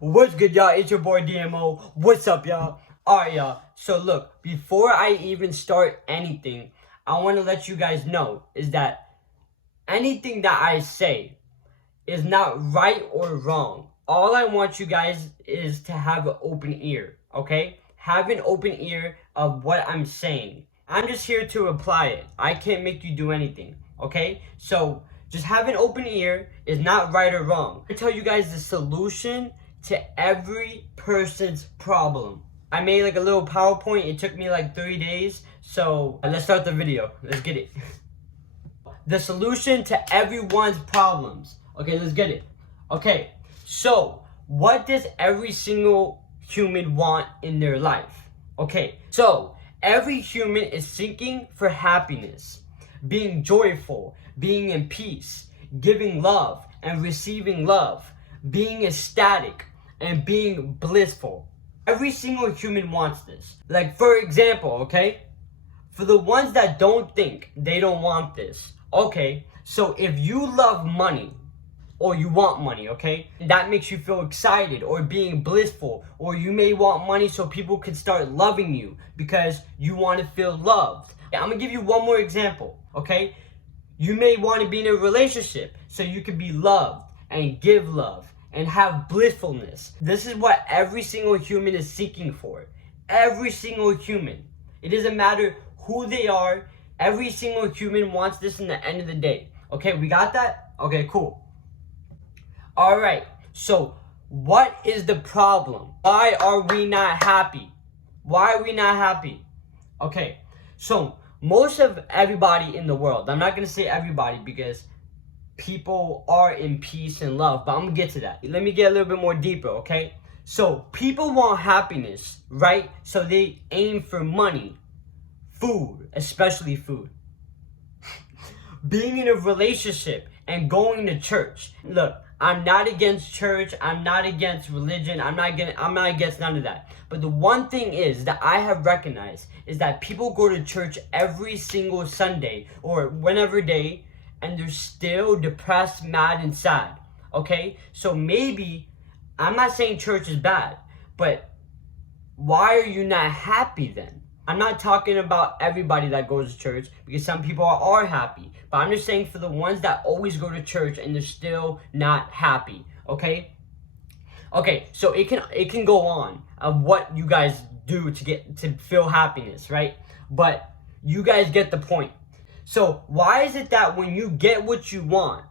What's good, y'all? It's your boy DMO. What's up, y'all? Alright, y'all. So look, before I even start anything, I want to let you guys know is that anything that I say is not right or wrong. All I want you guys is to have an open ear, okay? Have an open ear of what I'm saying. I'm just here to apply it. I can't make you do anything, okay? So just have an open ear is not right or wrong. I tell you guys the solution to every person's problem. I made like a little PowerPoint. It took me like 3 days. So let's start the video. Let's get it. The solution to everyone's problems. Okay, let's get it. Okay, so what does every single human want in their life? Okay, so every human is seeking for happiness, being joyful, being in peace, giving love and receiving love, being ecstatic and being blissful. Every single human wants this. Like, for example, okay? For the ones that don't think they don't want this, okay, so if you love money or you want money, okay, that makes you feel excited or being blissful, or you may want money so people can start loving you because you want to feel loved. I'm gonna give you one more example, okay? You may want to be in a relationship so you can be loved and give love and have blissfulness. This is what every single human is seeking for. Every single human. It doesn't matter who they are. Every single human wants this in the end of the day. Okay, we got that? Okay, cool. All right, so what is the problem? Why are we not happy? Why are we not happy? Okay, so most of everybody in the world, I'm not going to say everybody because people are in peace and love, but I'm going to get to that. Let me get a little bit more deeper, okay? So people want happiness, right? So they aim for money, food, especially food. Being in a relationship and going to church. Look, I'm not against church. I'm not against religion. I'm not against none of that. But the one thing is that I have recognized is that people go to church every single Sunday or whenever day, and they're still depressed, mad, and sad. Okay? So maybe, I'm not saying church is bad, but why are you not happy then? I'm not talking about everybody that goes to church because some people are happy. But I'm just saying for the ones that always go to church and they're still not happy, okay? Okay, so it can go on of what you guys do to feel happiness, right? But you guys get the point. So why is it that when you get what you want,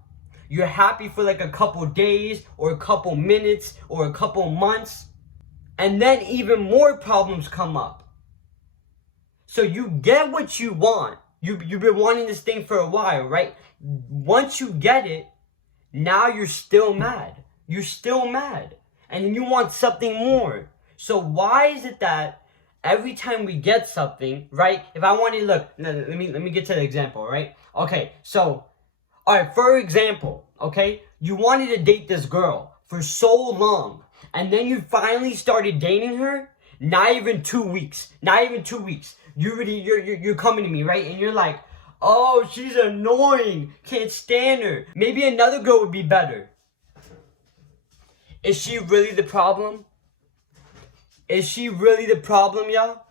you're happy for like a couple days or a couple minutes or a couple months, and then even more problems come up? So you get what you want. You've been wanting this thing for a while, right? Once you get it, now you're still mad. You're still mad. And then you want something more. So why is it that every time we get something, right? If I want to look, let me get to the example, right? Okay, so, all right, for example, okay, you wanted to date this girl for so long, and then you finally started dating her. Not even 2 weeks. Not even 2 weeks. You're coming to me, right? And you're like, oh, she's annoying. Can't stand her. Maybe another girl would be better. Is she really the problem? Is she really the problem, y'all?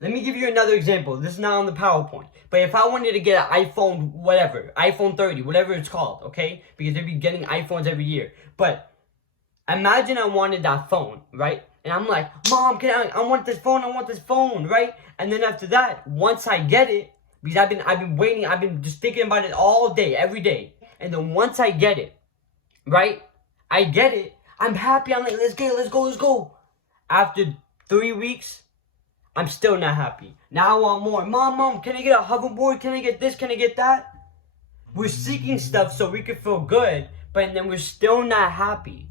Let me give you another example. This is not on the PowerPoint. But if I wanted to get an iPhone, whatever, iPhone 30, whatever it's called, okay? Because they'd be getting iPhones every year. But imagine I wanted that phone, right? And I'm like, Mom, I want this phone, right? And then after that, once I get it, because I've been waiting, I've been just thinking about it all day, every day. And then once I get it, right? I get it, I'm happy, I'm like, let's go. After 3 weeks, I'm still not happy. Now I want more. Mom, can I get a hoverboard? Can I get this? Can I get that? We're seeking stuff so we can feel good, but then we're still not happy.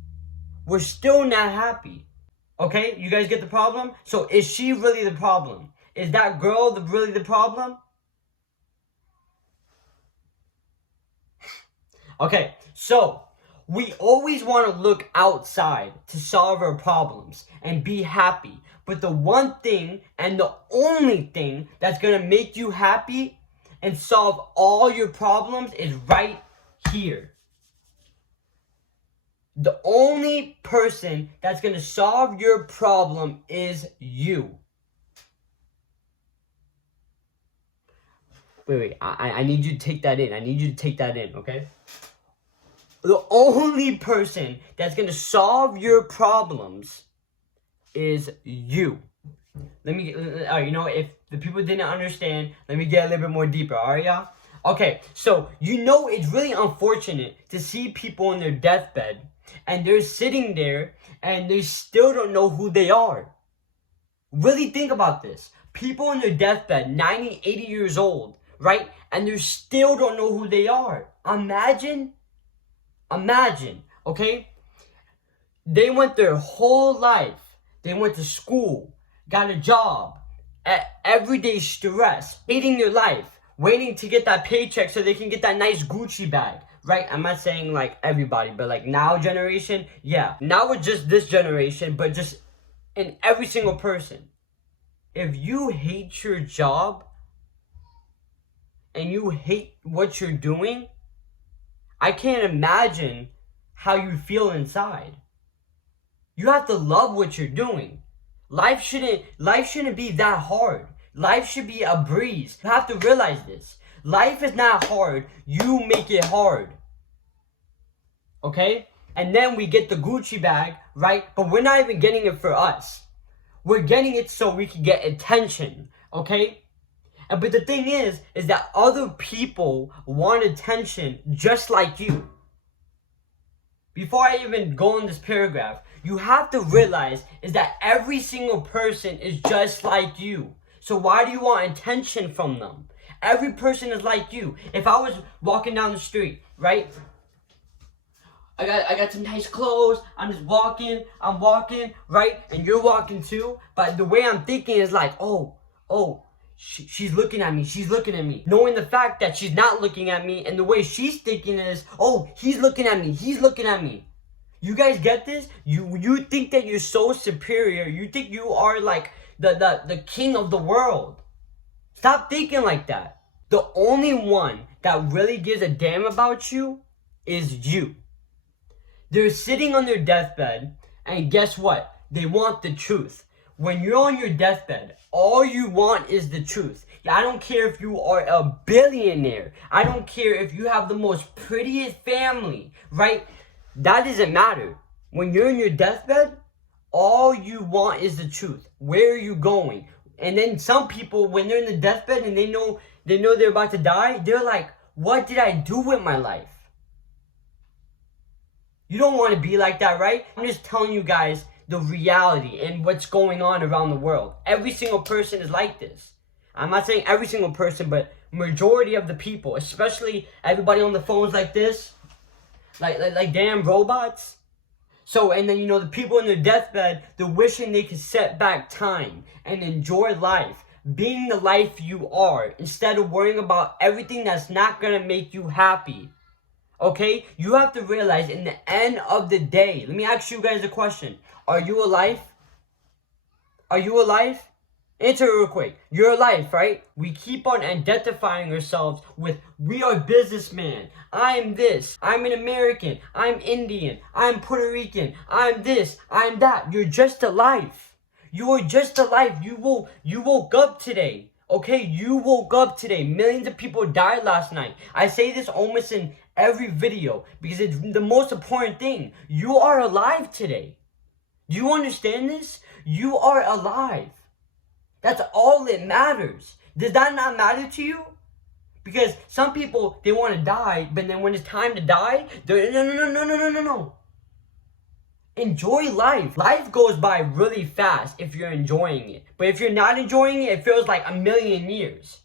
We're still not happy. Okay, you guys get the problem? So is she really the problem? Is that girl really the problem? Okay, so we always want to look outside to solve our problems and be happy. But the one thing and the only thing that's going to make you happy and solve all your problems is right here. The only person that's going to solve your problem is you. Wait, I need you to take that in. I need you to take that in, okay? The only person that's going to solve your problems is you. Let me, if the people didn't understand, let me get a little bit more deeper, alright, y'all? Okay, so, it's really unfortunate to see people in their deathbed, and they're sitting there, and they still don't know who they are. Really think about this. People in their deathbed, 90, 80 years old, right? And they still don't know who they are. Imagine, okay? They went their whole life. They went to school, got a job, everyday stress, hating their life, waiting to get that paycheck so they can get that nice Gucci bag, right? I'm not saying like everybody, but like now generation, yeah. Now it's just this generation, but just in every single person. If you hate your job and you hate what you're doing, I can't imagine how you feel inside. You have to love what you're doing. Life shouldn't be that hard. Life should be a breeze. You have to realize this. Life is not hard. You make it hard. Okay? And then we get the Gucci bag, right? But we're not even getting it for us. We're getting it so we can get attention. Okay? But the thing is that other people want attention just like you. Before I even go in this paragraph, you have to realize is that every single person is just like you. So why do you want attention from them? Every person is like you. If I was walking down the street, right? I got some nice clothes. I'm just walking. I'm walking, right? And you're walking too. But the way I'm thinking is like, she's looking at me. She's looking at me. Knowing the fact that she's not looking at me, and the way she's thinking is, he's looking at me. He's looking at me. You guys get this? You think that you're so superior. You think you are like the king of the world. Stop thinking like that. The only one that really gives a damn about you is you. They're sitting on their deathbed, and guess what? They want the truth. When you're on your deathbed, all you want is the truth. I don't care if you are a billionaire. I don't care if you have the most prettiest family, right? That doesn't matter. When you're in your deathbed, all you want is the truth. Where are you going? And then some people, when they're in the deathbed and they know they're about to die, they're like, what did I do with my life? You don't want to be like that, right? I'm just telling you guys the reality and what's going on around the world. Every single person is like this. I'm not saying every single person, but majority of the people, especially everybody on the phones like this, like damn robots. So, and then, the people in their deathbed, they're wishing they could set back time and enjoy life, being the life you are, instead of worrying about everything that's not going to make you happy. Okay? You have to realize in the end of the day, let me ask you guys a question. Are you alive? Are you alive? Answer real quick. You're alive, right? We keep on identifying ourselves with, we are businessmen. I'm this. I'm an American. I'm Indian. I'm Puerto Rican. I'm this. I'm that. You're just alive. You are just alive. You woke up today. Okay? You woke up today. Millions of people died last night. I say this almost in every video because it's the most important thing. You are alive today. Do you understand this? You are alive. That's all that matters. Does that not matter to you? Because some people, they want to die, but then when it's time to die, they're, no. Enjoy life. Life goes by really fast if you're enjoying it. But if you're not enjoying it, it feels like a million years.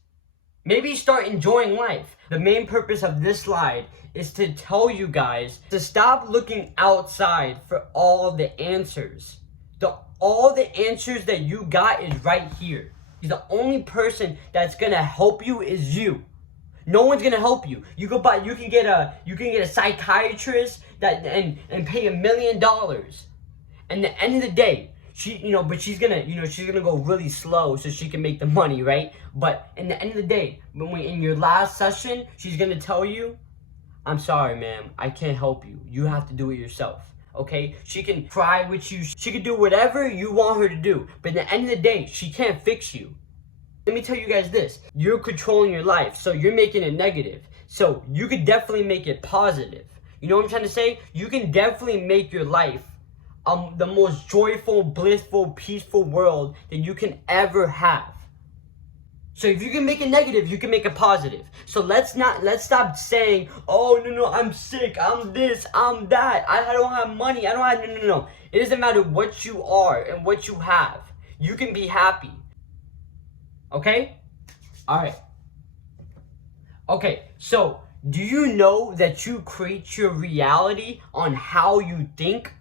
Maybe start enjoying life. The main purpose of this slide is to tell you guys to stop looking outside for all the answers. All the answers that you got is right here. The only person that's gonna help you is you. No one's gonna help you. You can get a psychiatrist and pay $1 million. And the end of the day, she's gonna go really slow so she can make the money, right? But in the end of the day, in your last session, she's gonna tell you, I'm sorry, ma'am, I can't help you. You have to do it yourself. okay? She can cry with you. She can do whatever you want her to do. But at the end of the day, she can't fix you. Let me tell you guys this. You're controlling your life, so you're making it negative. So you could definitely make it positive. You know what I'm trying to say? You can definitely make your life the most joyful, blissful, peaceful world that you can ever have. So if you can make it negative, you can make it positive. So let's stop saying, oh, no, I'm sick, I'm this, I'm that, I don't have money, I don't have, no. It doesn't matter what you are and what you have. You can be happy. Okay? Alright. Okay, so do you know that you create your reality on how you think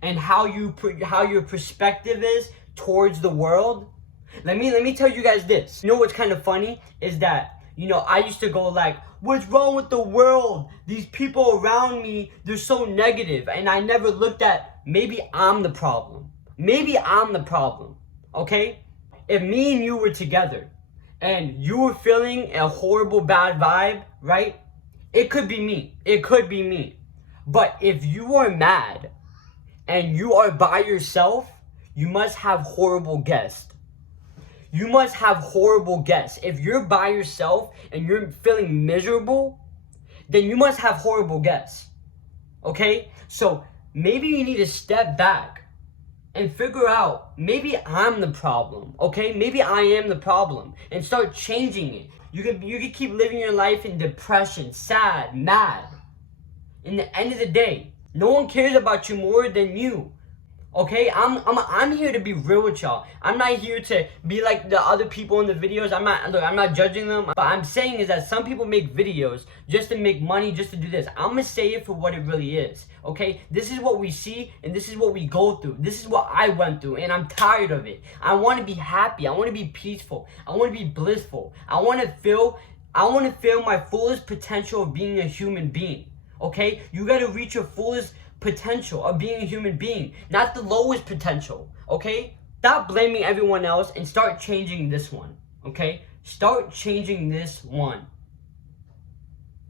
and how your perspective is towards the world? Let me tell you guys this. You know what's kind of funny is that, I used to go like, what's wrong with the world? These people around me, they're so negative. And I never looked at, maybe I'm the problem. Maybe I'm the problem, okay? If me and you were together and you were feeling a horrible bad vibe, right? It could be me. It could be me. But if you are mad and you are by yourself, you must have horrible guests. You must have horrible guests. If you're by yourself and you're feeling miserable, then you must have horrible guests. Okay? So maybe you need to step back and figure out, maybe I'm the problem. Okay? Maybe I am the problem. And start changing it. You can keep living your life in depression, sad, mad. In the end of the day, no one cares about you more than you. Okay, I'm here to be real with y'all. I'm not here to be like the other people in the videos. I'm not judging them. But I'm saying is that some people make videos just to make money, just to do this. I'm gonna say it for what it really is. Okay, this is what we see and this is what we go through. This is what I went through and I'm tired of it. I want to be happy. I want to be peaceful. I want to be blissful. I want to feel my fullest potential of being a human being. Okay, you gotta reach your fullest potential of being a human being, not the lowest potential, okay? Stop blaming everyone else and start changing this one, okay? Start changing this one.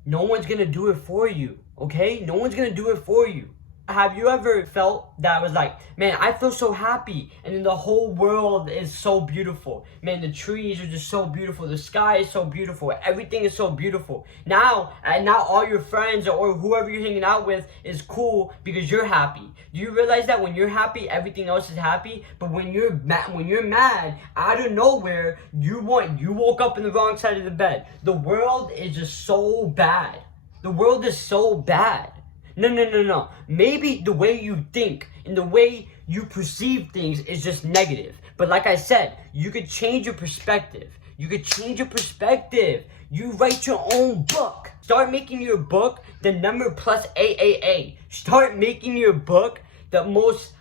No one's gonna do it for you, okay? No one's gonna do it for you. Have you ever felt that was like, man, I feel so happy and then the whole world is so beautiful. Man, the trees are just so beautiful. The sky is so beautiful. Everything is so beautiful. Now all your friends or whoever you're hanging out with is cool because you're happy. Do you realize that when you're happy, everything else is happy? But when you're mad, out of nowhere, you woke up in the wrong side of the bed. The world is just so bad. The world is so bad. No. Maybe the way you think and the way you perceive things is just negative. But like I said, you could change your perspective. You could change your perspective. You write your own book. Start making your book the number plus AAA. Start making your book the most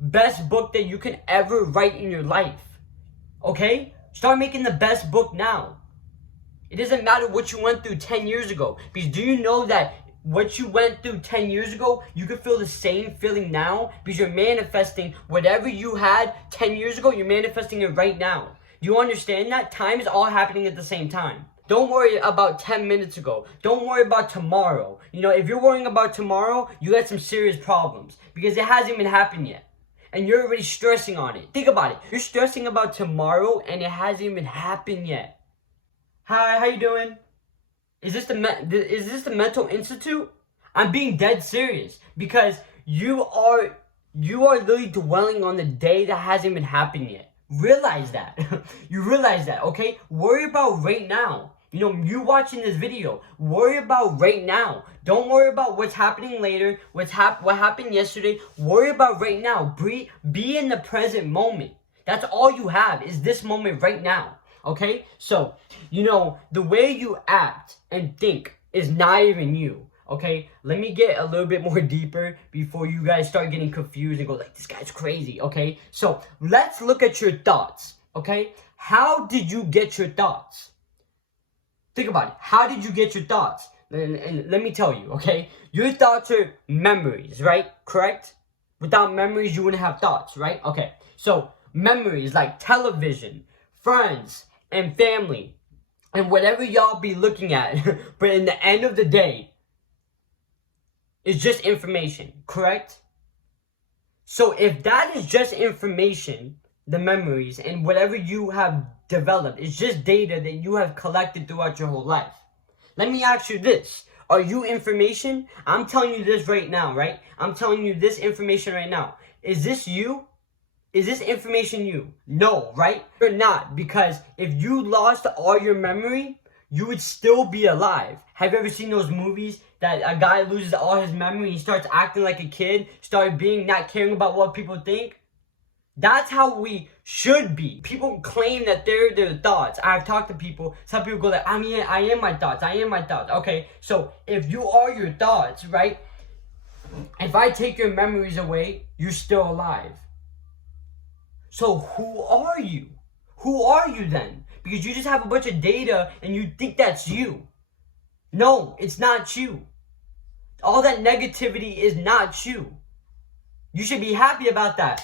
best book that you can ever write in your life. Okay? Start making the best book now. It doesn't matter what you went through 10 years ago. Because do you know that what you went through 10 years ago, you can feel the same feeling now because you're manifesting whatever you had 10 years ago, you're manifesting it right now. Do you understand that? Time is all happening at the same time. Don't worry about 10 minutes ago. Don't worry about tomorrow. If you're worrying about tomorrow, you got some serious problems because it hasn't even happened yet. And you're already stressing on it. Think about it. You're stressing about tomorrow and it hasn't even happened yet. Hi, how you doing? Is this the mental institute? I'm being dead serious because you are literally dwelling on the day that hasn't even happened yet. Realize that. You realize that, okay? Worry about right now. You watching this video, worry about right now. Don't worry about what's happening later, what happened yesterday. Worry about right now. Be in the present moment. That's all you have is this moment right now. Okay? So, the way you act and think is not even you. Okay? Let me get a little bit more deeper before you guys start getting confused and go like, this guy's crazy. Okay? So, let's look at your thoughts. Okay? How did you get your thoughts? Think about it. How did you get your thoughts? And let me tell you, okay? Your thoughts are memories, right? Correct? Without memories, you wouldn't have thoughts, right? Okay. So, memories like television, friends, and family, and whatever y'all be looking at. But in the end of the day, is just information, correct? So if that is just information, the memories and whatever you have developed is just data that you have collected throughout your whole life. Let me ask you this. Are you information? I'm telling you this right now, right? I'm telling you this information right now. Is this you? Is this information you? No, right? You're not, because if you lost all your memory, you would still be alive. Have you ever seen those movies that a guy loses all his memory, he starts acting like a kid, start being not caring about what people think? That's how we should be. People claim that they're their thoughts. I've talked to people, some people go like, I am my thoughts, I am my thoughts. Okay, so if you are your thoughts, right? If I take your memories away, you're still alive. So who are you? Who are you then? Because you just have a bunch of data and you think that's you. No, it's not you. All that negativity is not you. You should be happy about that.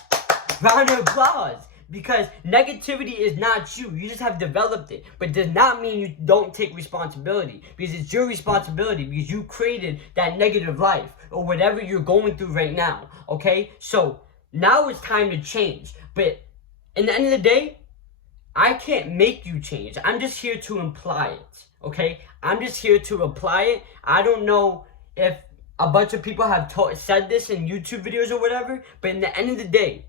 Round of applause. Because negativity is not you. You just have developed it. But it does not mean you don't take responsibility. Because it's your responsibility. Because you created that negative life. Or whatever you're going through right now. Okay? So, now it's time to change. But in the end of the day, I can't make you change. I'm just here to imply it. Okay? I'm just here to apply it. I don't know if a bunch of people have said this in YouTube videos or whatever. But in the end of the day,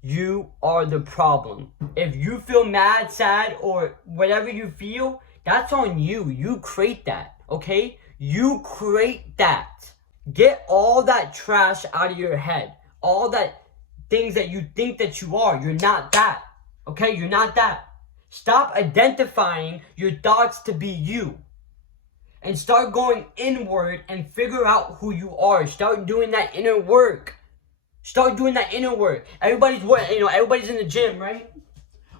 you are the problem. If you feel mad, sad, or whatever you feel, that's on you. You create that, okay? You create that. Get all that trash out of your head. All that things that you think that you are. You're not that, okay? You're not that. Stop identifying your thoughts to be you. And start going inward and figure out who you are. Start doing that inner work. Start doing that inner work. Everybody's in the gym, right?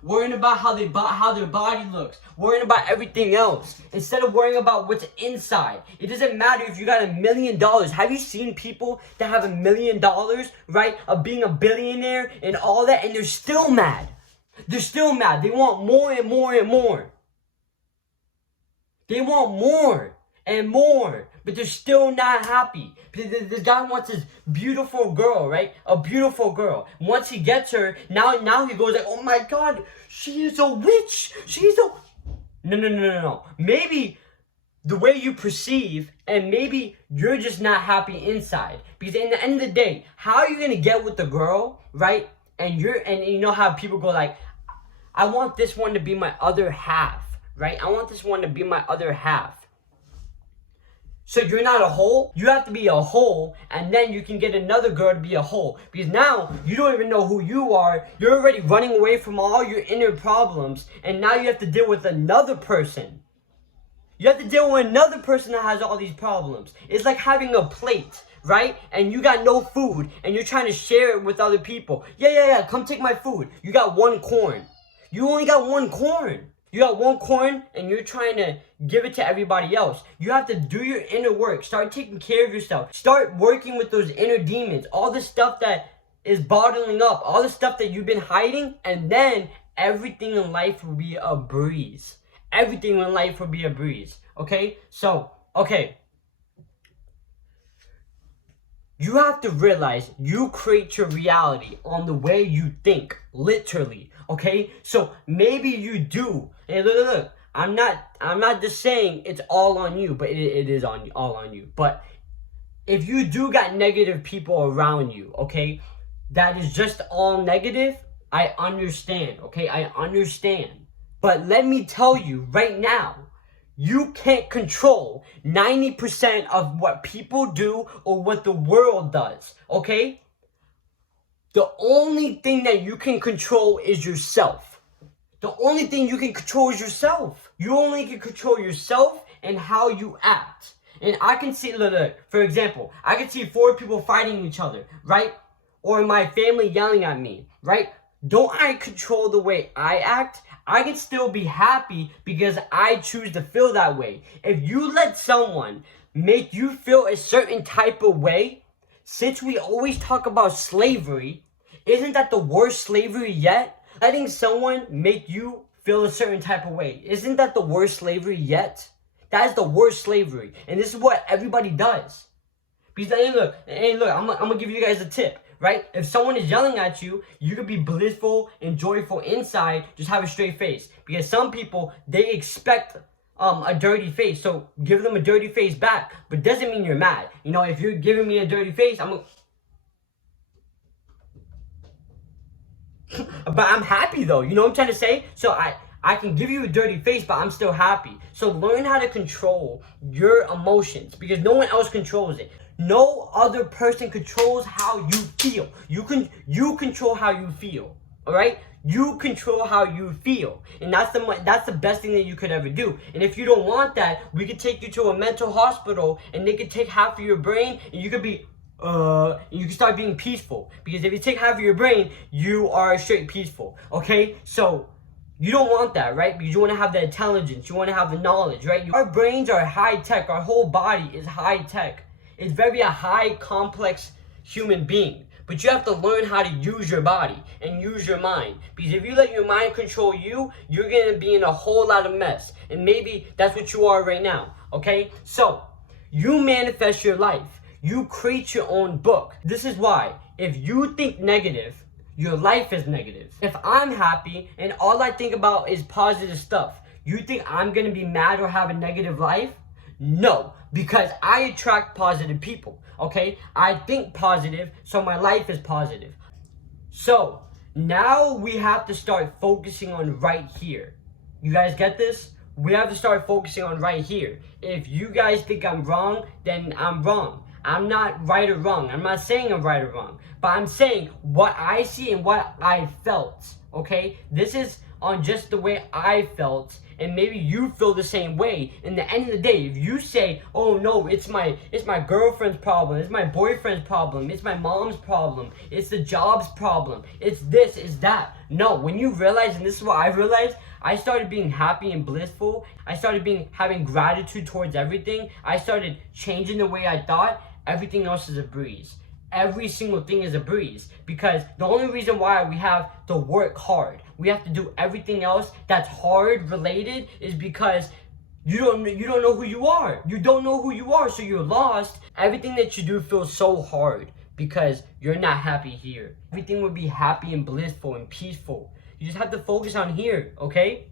Worrying about how their body looks. Worrying about everything else. Instead of worrying about what's inside. It doesn't matter if you got $1 million. Have you seen people that have $1 million, right? Of being a billionaire and all that, and they're still mad. They're still mad. They want more and more and more. They want more and more, but they're still not happy. This guy wants this beautiful girl, right? A beautiful girl. Once he gets her, now he goes like, oh my God, she is a witch. She's a... No. Maybe the way you perceive, and maybe you're just not happy inside. Because in the end of the day, how are you going to get with the girl, right? And you know how people go like, I want this one to be my other half. Right? I want this one to be my other half. So you're not a whole. You have to be a whole, and then you can get another girl to be a whole. Because now you don't even know who you are. You're already running away from all your inner problems, and now you have to deal with another person. You have to deal with another person that has all these problems. It's like having a plate, right? And you got no food, and you're trying to share it with other people. Yeah, come take my food. You got one corn. You only got one corn. You got one corn and you're trying to give it to everybody else. You have to do your inner work. Start taking care of yourself. Start working with those inner demons. All the stuff that is bottling up. All the stuff that you've been hiding. And then everything in life will be a breeze. Everything in life will be a breeze. Okay? So, okay. You have to realize you create your reality on the way you think. Literally. Okay? So maybe you do. And look. I'm not just saying it's all on you, but it is all on you. But if you do got negative people around you, okay, that is just all negative, I understand, okay? I understand. But let me tell you right now, you can't control 90% of what people do or what the world does, okay? The only thing that you can control is yourself. The only thing you can control is yourself. You only can control yourself and how you act. And I can see, look, for example, I can see 4 people fighting each other, right? Or my family yelling at me, right? Don't I control the way I act? I can still be happy because I choose to feel that way. If you let someone make you feel a certain type of way, since we always talk about slavery, isn't that the worst slavery yet? Letting someone make you feel a certain type of way. Isn't that the worst slavery yet? That is the worst slavery. And this is what everybody does. Because hey, look, I'm gonna give you guys a tip, right? If someone is yelling at you, you could be blissful and joyful inside, just have a straight face. Because some people, they expect a dirty face, so give them a dirty face back, but doesn't mean you're mad. You know, if you're giving me a dirty face, but I'm happy though, you know what I'm trying to say? So I can give you a dirty face, but I'm still happy. So learn how to control your emotions, because no one else controls it. No other person controls how you feel. You control how you feel, all right? You control how you feel, and that's the best thing that you could ever do. And if you don't want that, we could take you to a mental hospital, and they could take half of your brain, and you could be you can start being peaceful. Because if you take half of your brain, you are straight peaceful. Okay, so you don't want that, right? Because you want to have the intelligence, you want to have the knowledge, right? Our brains are high tech. Our whole body is high tech. It's very a high complex human being. But you have to learn how to use your body and use your mind. Because if you let your mind control you, you're going to be in a whole lot of mess. And maybe that's what you are right now, okay? So, you manifest your life. You create your own book. This is why, if you think negative, your life is negative. If I'm happy and all I think about is positive stuff, you think I'm going to be mad or have a negative life? No, because I attract positive people, okay? I think positive, so my life is positive. So, now we have to start focusing on right here. You guys get this? We have to start focusing on right here. If you guys think I'm wrong, then I'm wrong. I'm not right or wrong. I'm not saying I'm right or wrong. But I'm saying what I see and what I felt, okay? This is on just the way I felt, and maybe you feel the same way. In the end of the day, if you say, oh no, it's my girlfriend's problem, it's my boyfriend's problem, it's my mom's problem, it's the job's problem, it's this, it's that. No, when you realize, and this is what I realized, I started being happy and blissful. I started having gratitude towards everything. I started changing the way I thought. Everything else is a breeze. Every single thing is a breeze, because the only reason why we have to work hard, we have to do everything else that's hard related, is because you don't know who you are. You don't know who you are, so you're lost. Everything that you do feels so hard because you're not happy here. Everything would be happy and blissful and peaceful. You just have to focus on here, okay?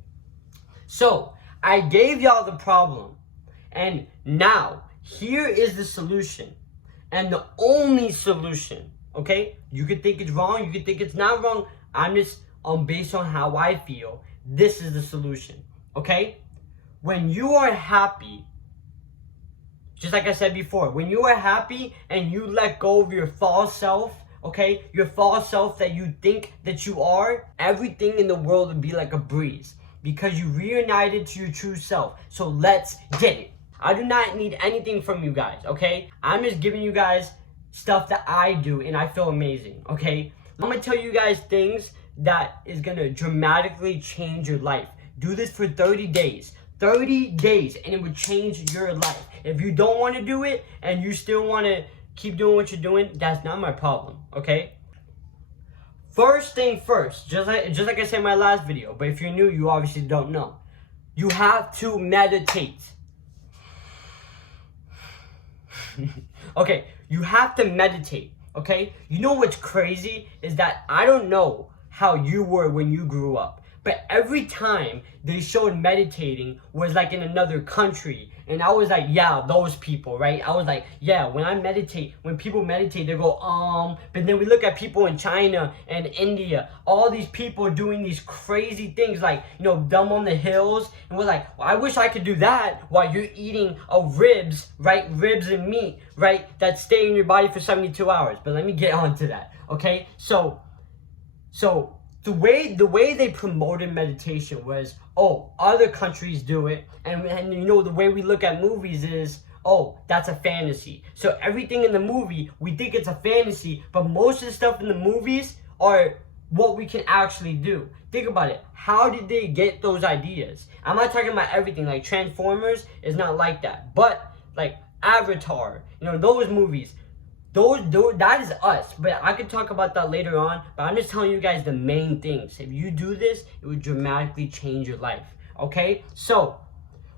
So, I gave y'all the problem, and now here is the solution. And the only solution, okay? You could think it's wrong, you could think it's not wrong. I'm just based on how I feel. This is the solution, okay? When you are happy, just like I said before, when you are happy and you let go of your false self, okay? Your false self that you think that you are, everything in the world would be like a breeze, because you reunited to your true self. So let's get it. I do not need anything from you guys, okay? I'm just giving you guys stuff that I do and I feel amazing, okay? I'm gonna tell you guys things that is gonna dramatically change your life. Do this for 30 days. 30 days, and it would change your life. If you don't want to do it and you still want to keep doing what you're doing, that's not my problem, okay? First thing first, just like I said in my last video, but if you're new, you obviously don't know. You have to meditate. Okay, you have to meditate, okay? You know what's crazy is that I don't know how you were when you grew up, but every time they showed meditating was like in another country, and I was like, yeah, those people, right? I was like, yeah, when people meditate, they go, but then we look at people in China and India, all these people doing these crazy things, like, you know, dumb on the hills, and we're like, well, I wish I could do that while you're eating ribs, right? Ribs and meat, right? That stay in your body for 72 hours. But let me get on to that, okay? So the way they promoted meditation was, oh, other countries do it, and you know, the way we look at movies is, oh, that's a fantasy. So everything in the movie, we think it's a fantasy, but most of the stuff in the movies are what we can actually do. Think about it. How did they get those ideas? I'm not talking about everything, like Transformers is not like that, but like Avatar, you know, those movies, that is us, but I could talk about that later on. But I'm just telling you guys the main things. If you do this, it would dramatically change your life, okay? So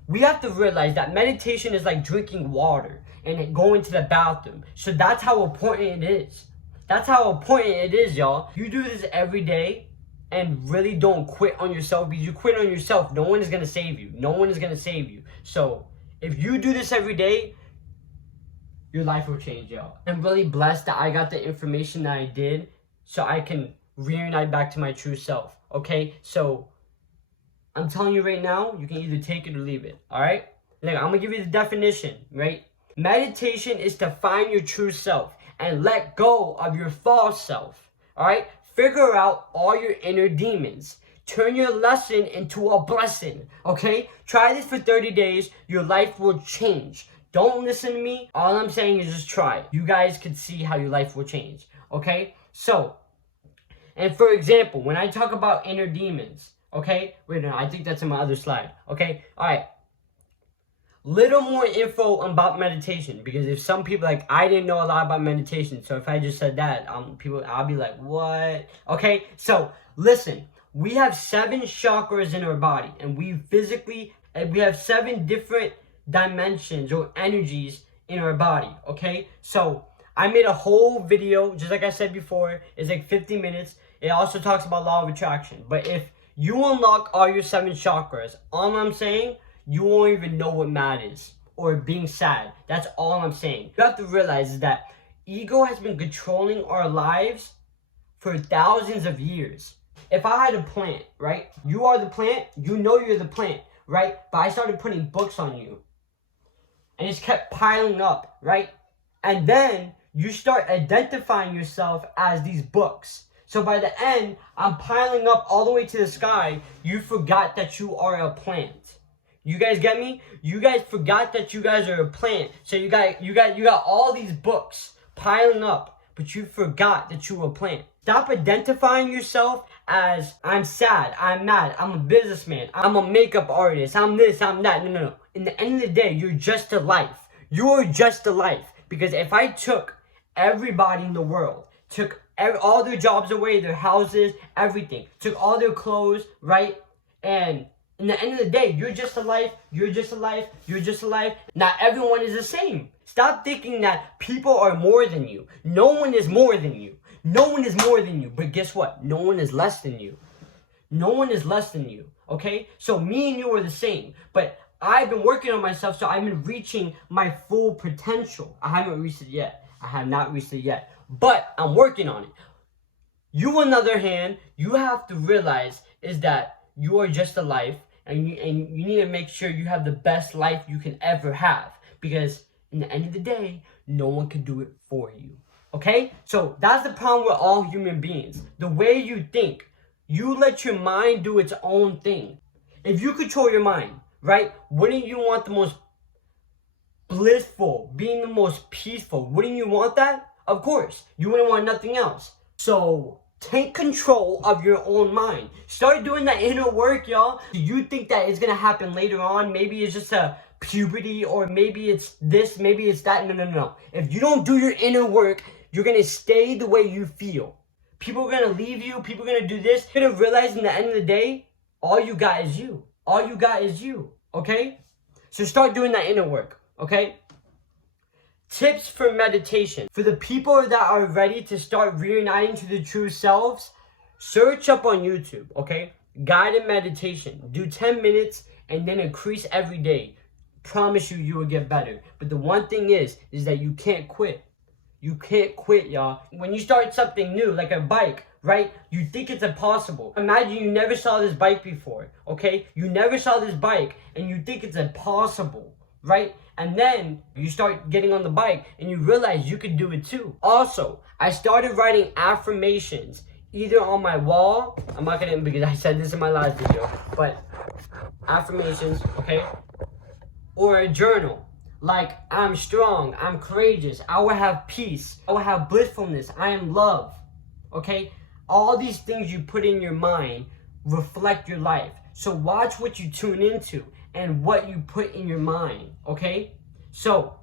we have to realize that meditation is like drinking water and going to the bathroom. So that's how important it is. That's how important it is, y'all. You do this every day and really don't quit on yourself, because you quit on yourself, no one is going to save you. No one is going to save you. So if you do this every day, your life will change, y'all. I'm really blessed that I got the information that I did so I can reunite back to my true self, okay? So I'm telling you right now, you can either take it or leave it, all right? Like, I'm going to give you the definition, right? Meditation is to find your true self and let go of your false self, all right? Figure out all your inner demons. Turn your lesson into a blessing, okay? Try this for 30 days. Your life will change. Don't listen to me. All I'm saying is just try it. You guys can see how your life will change, okay? So, and for example, when I talk about inner demons, okay? Wait, no, I think that's in my other slide, okay? All right. Little more info about meditation, because if some people, like, I didn't know a lot about meditation, so if I just said that, I'll be like, what? Okay, so listen, we have 7 chakras in our body, and we have 7 different dimensions or energies in our body, okay? So I made a whole video, just like I said before. It's like 50 minutes. It also talks about law of attraction. But if you unlock all your 7 chakras, all I'm saying, you won't even know what mad is or being sad. That's all I'm saying. You have to realize is that ego has been controlling our lives for thousands of years. If I had a plant, right? You are the plant. You know you're the plant, right? But I started putting books on you. And it's kept piling up, right? And then you start identifying yourself as these books. So by the end, I'm piling up all the way to the sky. You forgot that you are a plant. You guys get me? You guys forgot that you guys are a plant. So you got all these books piling up, but you forgot that you were a plant. Stop identifying yourself as I'm sad, I'm mad, I'm a businessman, I'm a makeup artist, I'm this, I'm that. No. In the end of the day, you're just a life. You're just a life. Because if I took everybody in the world, took all their jobs away, their houses, everything, took all their clothes, right? And in the end of the day, you're just a life, you're just a life, you're just a life. Not everyone is the same. Stop thinking that people are more than you. No one is more than you. No one is more than you. But guess what? No one is less than you. No one is less than you, okay? So me and you are the same. But I've been working on myself, so I've been reaching my full potential. I haven't reached it yet. I have not reached it yet. But I'm working on it. You, on the other hand, you have to realize is that you are just a life. And you need to make sure you have the best life you can ever have. Because in the end of the day, no one can do it for you. Okay? So that's the problem with all human beings. The way you think. You let your mind do its own thing. If you control your mind, right? Wouldn't you want the most blissful, being the most peaceful? Wouldn't you want that? Of course. You wouldn't want nothing else. So take control of your own mind. Start doing that inner work, y'all. Do you think that it's going to happen later on? Maybe it's just a puberty, or maybe it's this, maybe it's that. No. If you don't do your inner work, you're going to stay the way you feel. People are going to leave you. People are going to do this. You're going to realize in the end of the day, all you got is you. All you got is you. Okay? So start doing that inner work. Okay? Tips for meditation. For the people that are ready to start reuniting to the true selves, search up on YouTube, okay? Guided meditation. Do 10 minutes and then increase every day. Promise you will get better. But the one thing is that you can't quit. You can't quit, y'all. When you start something new, like a bike, right? You think it's impossible. Imagine you never saw this bike before, okay? You never saw this bike and you think it's impossible, right? And then you start getting on the bike and you realize you can do it too. Also, I started writing affirmations either on my wall. I'm not gonna, because I said this in my last video, but affirmations, okay? Or a journal. Like, I'm strong, I'm courageous, I will have peace, I will have blissfulness, I am love, okay? All these things you put in your mind reflect your life. So watch what you tune into and what you put in your mind, okay? So,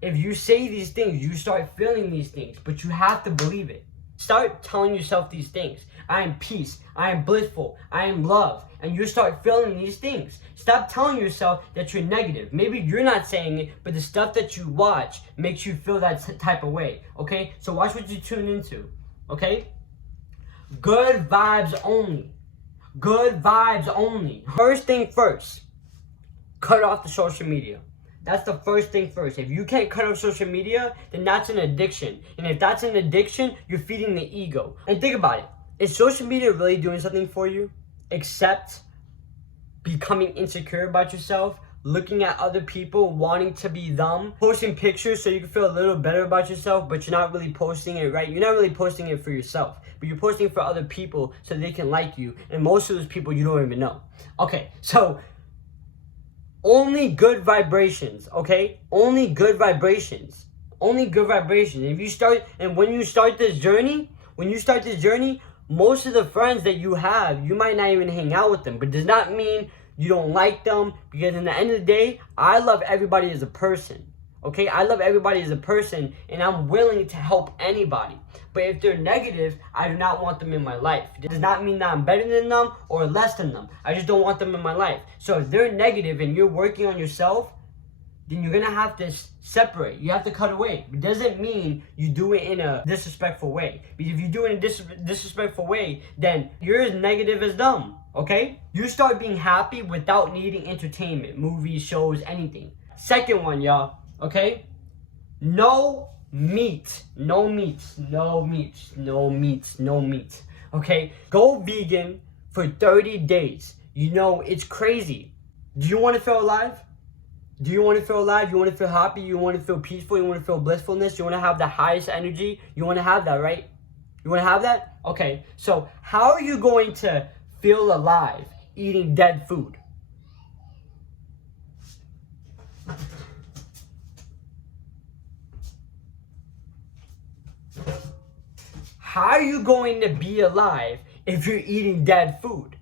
if you say these things, you start feeling these things, but you have to believe it. Start telling yourself these things. I am peace. I am blissful. I am love. And you start feeling these things. Stop telling yourself that you're negative. Maybe you're not saying it, but the stuff that you watch makes you feel that type of way. Okay? So watch what you tune into. Okay? Good vibes only. Good vibes only. First thing first, cut off the social media. That's the first thing first. If you can't cut off social media, then that's an addiction. And if that's an addiction, you're feeding the ego. And think about it. Is social media really doing something for you? Except becoming insecure about yourself, looking at other people, wanting to be them, posting pictures so you can feel a little better about yourself, but you're not really posting it, right? You're not really posting it for yourself, but you're posting it for other people so they can like you. And most of those people you don't even know. Okay, so only good vibrations, okay? Only good vibrations. Only good vibrations. If you start, and when you start this journey, most of the friends that you have, you might not even hang out with them, but does not mean you don't like them, because in the end of the day, I love everybody as a person, okay? I love everybody as a person, and I'm willing to help anybody. But if they're negative, I do not want them in my life. It does not mean that I'm better than them or less than them. I just don't want them in my life. So if they're negative and you're working on yourself, then you're gonna have to separate. You have to cut away. It doesn't mean you do it in a disrespectful way. Because if you do it in a disrespectful way, then you're as negative as them, okay? You start being happy without needing entertainment, movies, shows, anything. Second one, y'all, okay? No meat. No meats. No meats. No meats. No meats. Okay? Go vegan for 30 days. You know, it's crazy. Do you want to feel alive? Do you want to feel alive? You want to feel happy? You want to feel peaceful? You want to feel blissfulness? You want to have the highest energy? You want to have that, right? You want to have that? Okay. So how are you going to feel alive eating dead food? How are you going to be alive if you're eating dead food?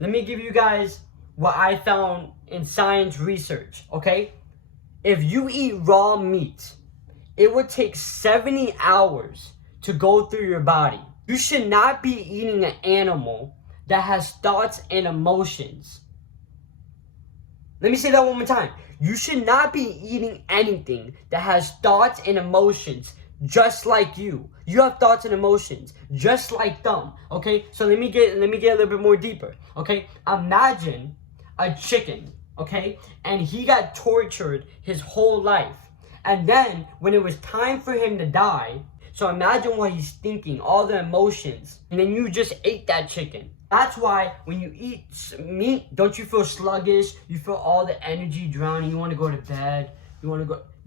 Let me give you guys what I found in science research, okay? If you eat raw meat, it would take 70 hours to go through your body. You should not be eating an animal that has thoughts and emotions. Let me say that one more time. You should not be eating anything that has thoughts and emotions just like you. You have thoughts and emotions just like them. Okay? So let me get a little bit more deeper. Okay? Imagine a chicken, okay? And he got tortured his whole life. And then when it was time for him to die, so imagine what he's thinking, all the emotions, and then you just ate that chicken. That's why when you eat meat, don't you feel sluggish? You feel all the energy drowning. You want to go to bed.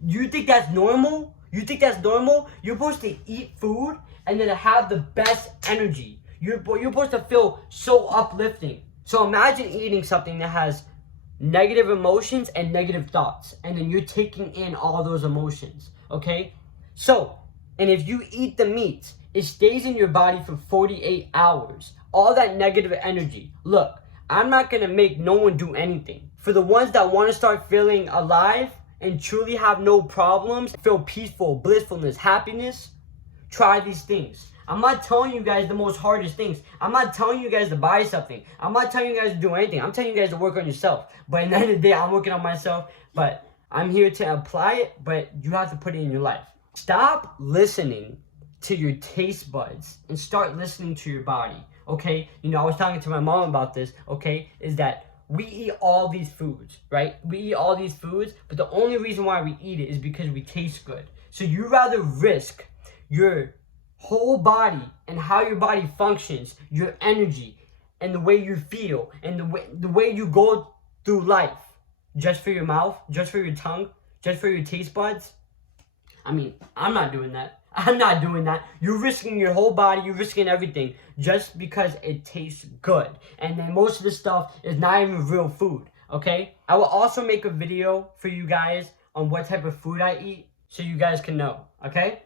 You think that's normal? You think that's normal? You're supposed to eat food and then have the best energy. You're supposed to feel so uplifting. So imagine eating something that has negative emotions and negative thoughts, and then you're taking in all those emotions, okay? So, and if you eat the meat, it stays in your body for 48 hours. All that negative energy. Look, I'm not gonna make no one do anything. For the ones that want to start feeling alive and truly have no problems, feel peaceful, blissfulness, happiness, try these things. I'm not telling you guys the most hardest things. I'm not telling you guys to buy something. I'm not telling you guys to do anything. I'm telling you guys to work on yourself. But at the end of the day, I'm working on myself. But I'm here to apply it, but you have to put it in your life. Stop listening to your taste buds and start listening to your body, okay? You know, I was talking to my mom about this, okay? Is that we eat all these foods, right? We eat all these foods, but the only reason why we eat it is because we taste good. So you rather risk your whole body and how your body functions, your energy, and the way you feel, and the way you go through life, just for your mouth, just for your tongue, just for your taste buds. I mean, I'm not doing that. I'm not doing that. You're risking your whole body, you're risking everything just because it tastes good. And then most of the stuff is not even real food, okay? I will also make a video for you guys on what type of food I eat so you guys can know, okay?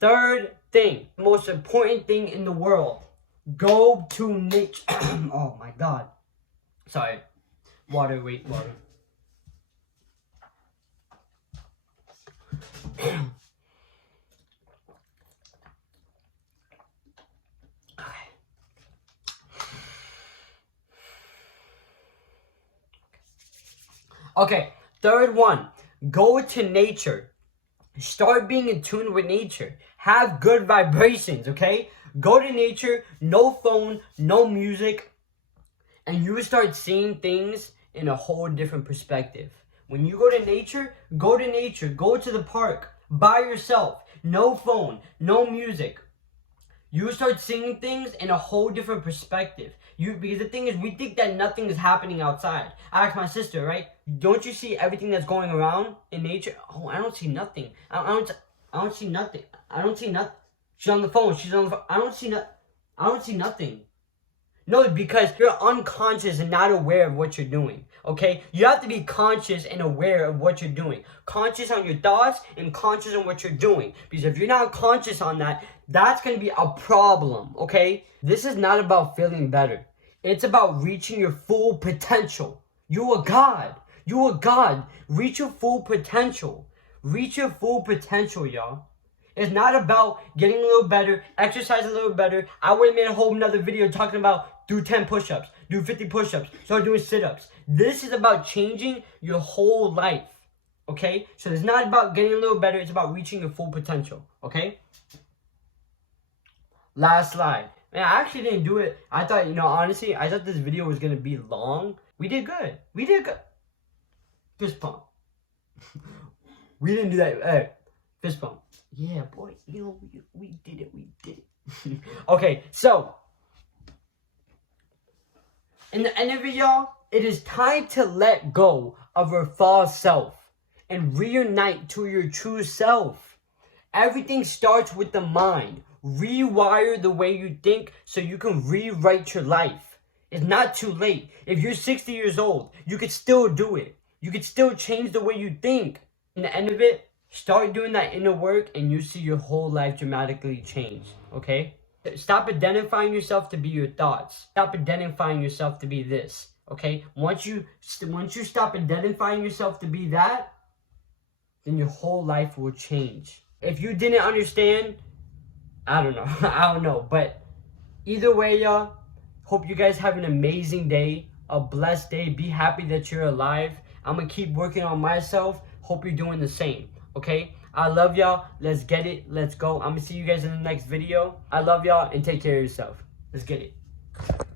Third thing, most important thing in the world, go to nature. Oh my God. Sorry. Water, wait, water. Okay, third one, go to nature. Start being in tune with nature. Have good vibrations, okay? Go to nature, no phone, no music, and you will start seeing things in a whole different perspective. When you go to nature, go to nature, go to the park by yourself, no phone, no music. You start seeing things in a whole different perspective. Because the thing is, we think that nothing is happening outside. I asked my sister, right? Don't you see everything that's going around in nature? Oh, I don't see nothing. I don't see nothing. I don't see nothing. She's on the phone. She's on the phone. I don't see nothing. No, because you're unconscious and not aware of what you're doing, okay? You have to be conscious and aware of what you're doing. Conscious on your thoughts and conscious on what you're doing. Because if you're not conscious on that, that's going to be a problem, okay? This is not about feeling better. It's about reaching your full potential. You are God. You are God. Reach your full potential. Reach your full potential, y'all. It's not about getting a little better, exercise a little better. I would have made a whole nother video talking about do 10 push-ups, do 50 push-ups, start doing sit-ups. This is about changing your whole life, okay? So it's not about getting a little better. It's about reaching your full potential, okay? Last slide. Man, I actually didn't do it. I thought, honestly, I thought this video was going to be long. We did good. We did good. Fist pump. We didn't do that. Hey, fist pump. Yeah, boy, we did it, Okay, so, in the end of it, y'all, it is time to let go of your false self and reunite to your true self. Everything starts with the mind. Rewire the way you think so you can rewrite your life. It's not too late. If you're 60 years old, you could still do it. You could still change the way you think. In the end of it, start doing that inner work and you see your whole life dramatically change, okay? Stop identifying yourself to be your thoughts. Stop identifying yourself to be this, okay? Once you stop identifying yourself to be that, then your whole life will change. If you didn't understand, I don't know. I don't know. But either way, y'all, hope you guys have an amazing day, a blessed day. Be happy that you're alive. I'm going to keep working on myself. Hope you're doing the same. Okay, I love y'all. Let's get it. Let's go. I'm gonna see you guys in the next video. I love y'all and take care of yourself. Let's get it.